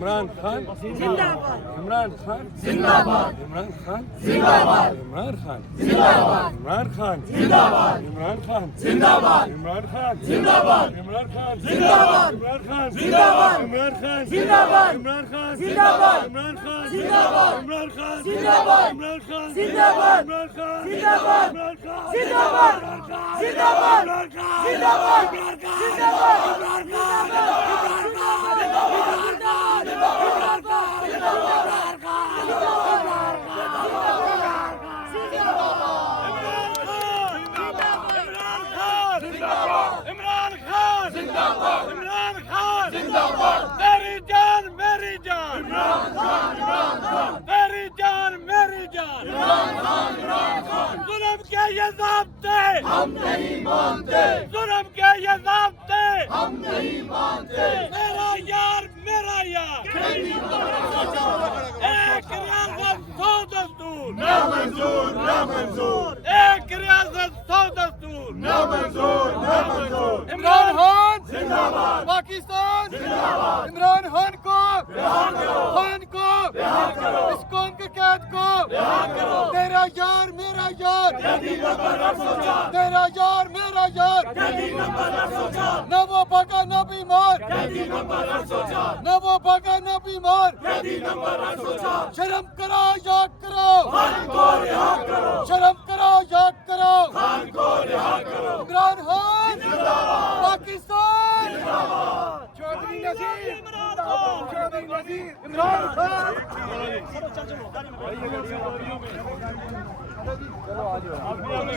इमरान खान जिंदाबाद, इमरान खान जिंदाबाद, इमरान खान जिंदाबाद, इमरान खान जिंदाबाद, इमरान खान जिंदाबाद, इमरान खान जिंदाबाद, इमरान खान जिंदाबाद, इमरान खान जिंदाबाद, इमरान खान जिंदाबाद, इमरान खान जिंदाबाद, इमरान खान जिंदाबाद, इमरान खान जिंदाबाद, इमरान खान जिंदाबाद, इमरान खान जिंदाबाद, इमरान खान जिंदाबाद, इमरान खान जिंदाबाद, जिंदाबाद, इमरान खान जिंदाबाद, इमरान खान जिंदाबाद, इमरान खान इमरान खान जिंदाबाद इमरान खान जिंदाबाद मेरी जान इमरान खान मेरी जान इमरान खान जुल्म के ये ज़ाब्ते हम नहीं मानते जुल्म के ये ज़ाब्ते हम नहीं मानते मेरा यार एक रियासत 100 दस्तूर ना मंजूर एक रियासत 100 दस्तूर ना मंजूर इमरान खान जिंदाबाद पाकिस्तान जिंदाबाद इमरान खान को इस कौम के कैद को तेरा यार मेरा यार तेरा यार मेरा यार न वो भगा न बीमार न वो भगा न बीमार शर्म करो याद करो शर्म करो याद करो इमरान खान पाकिस्तान चौधरी नजीर इमरान खान